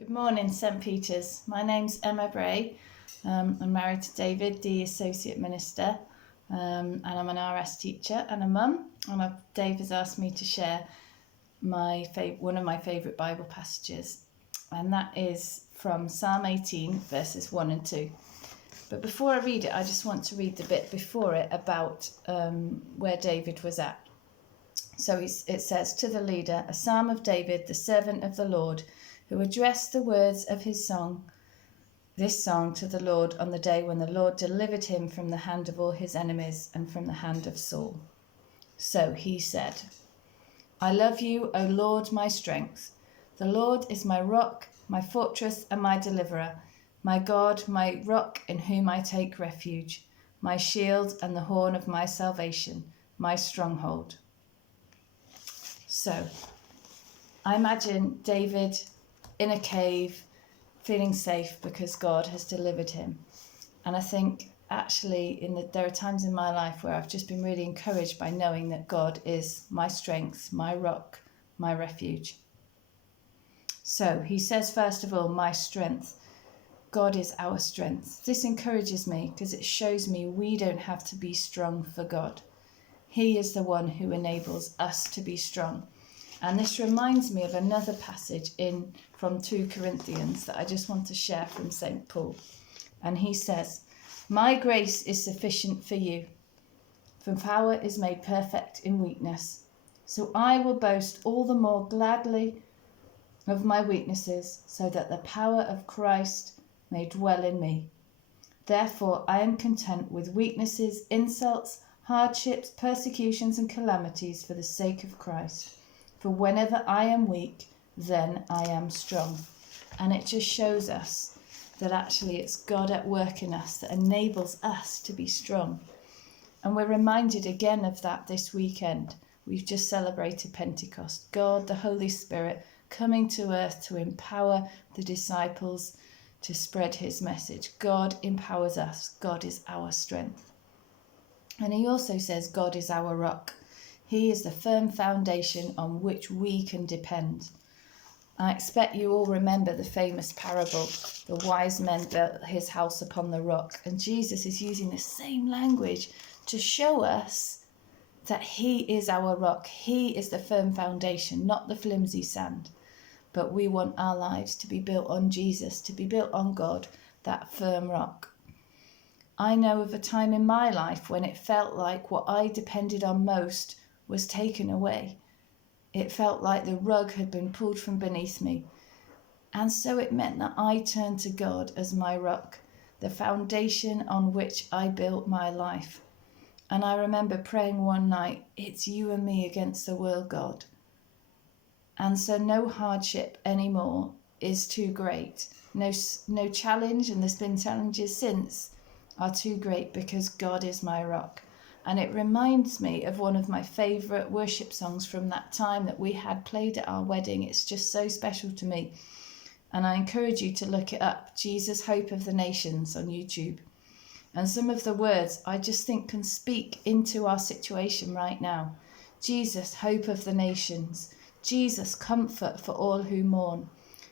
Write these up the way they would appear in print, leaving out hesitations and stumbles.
Good morning, St. Peter's. My name's Emma Bray. I'm married to David, the Associate Minister, and I'm an RS teacher and a mum. And Dave has asked me to share one of my favourite Bible passages, and that is from Psalm 18, verses 1 and 2. But before I read it, I just want to read the bit before it about where David was at. So it says, "To the leader, a psalm of David, the servant of the Lord, who addressed the words of this song to the Lord on the day when the Lord delivered him from the hand of all his enemies and from the hand of Saul. So he said, I love you, O Lord, my strength. The Lord is my rock, my fortress and my deliverer, my God, my rock in whom I take refuge, my shield and the horn of my salvation, my stronghold." So I imagine David in a cave, feeling safe because God has delivered him. And I think actually there are times in my life where I've just been really encouraged by knowing that God is my strength, my rock, my refuge. So he says, first of all, my strength. God is our strength. This encourages me because it shows me we don't have to be strong for God. He is the one who enables us to be strong. And this reminds me of another passage from 2 Corinthians that I just want to share from St. Paul. And he says, "My grace is sufficient for you, for power is made perfect in weakness. So I will boast all the more gladly of my weaknesses, so that the power of Christ may dwell in me. Therefore I am content with weaknesses, insults, hardships, persecutions and calamities for the sake of Christ. For whenever I am weak, then I am strong." And it just shows us that actually it's God at work in us that enables us to be strong. And we're reminded again of that this weekend. We've just celebrated Pentecost. God, the Holy Spirit, coming to earth to empower the disciples to spread his message. God empowers us. God is our strength. And he also says God is our rock. He is the firm foundation on which we can depend. I expect you all remember the famous parable, the wise men built his house upon the rock. And Jesus is using the same language to show us that he is our rock. He is the firm foundation, not the flimsy sand. But we want our lives to be built on Jesus, to be built on God, that firm rock. I know of a time in my life when it felt like what I depended on most was taken away. It felt like the rug had been pulled from beneath me. And so it meant that I turned to God as my rock, the foundation on which I built my life. And I remember praying one night, "It's you and me against the world, God." And so no hardship anymore is too great. No challenge, and there's been challenges since, are too great because God is my rock. And it reminds me of one of my favourite worship songs from that time that we had played at our wedding. It's just so special to me. And I encourage you to look it up, Jesus, Hope of the Nations, on YouTube. And some of the words I just think can speak into our situation right now. Jesus, Hope of the Nations. Jesus, comfort for all who mourn.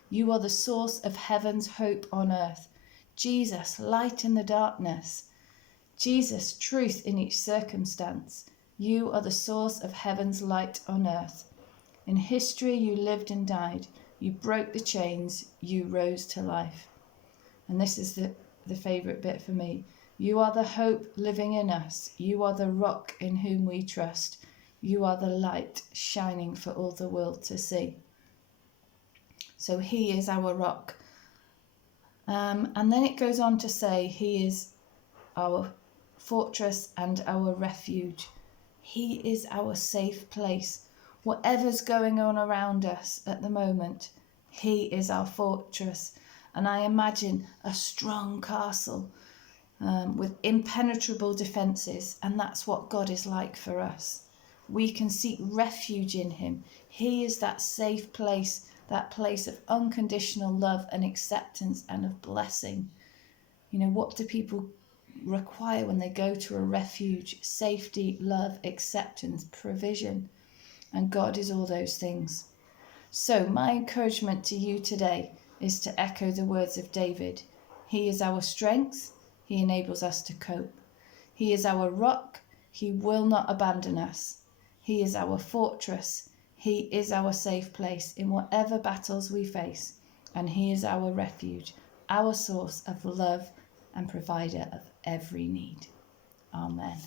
You are the source of heaven's hope on earth. Jesus, light in the darkness. Jesus, truth in each circumstance. You are the source of heaven's light on earth. In history you lived and died. You broke the chains. You rose to life. And this is the favourite bit for me. You are the hope living in us. You are the rock in whom we trust. You are the light shining for all the world to see. So he is our rock. And then it goes on to say he is our fortress and our refuge. He is our safe place. Whatever's going on around us at the moment, he is our fortress. And I imagine a strong castle with impenetrable defences, and that's what God is like for us. We can seek refuge in him. He is that safe place, that place of unconditional love and acceptance and of blessing. You know, what do people require when they go to a refuge? Safety, love, acceptance, provision. And God is all those things. So my encouragement to you today is to echo the words of David. He is our strength. He enables us to cope. He is our rock. He will not abandon us. He is our fortress. He is our safe place in whatever battles we face. And he is our refuge, our source of love and provider of every need. Amen.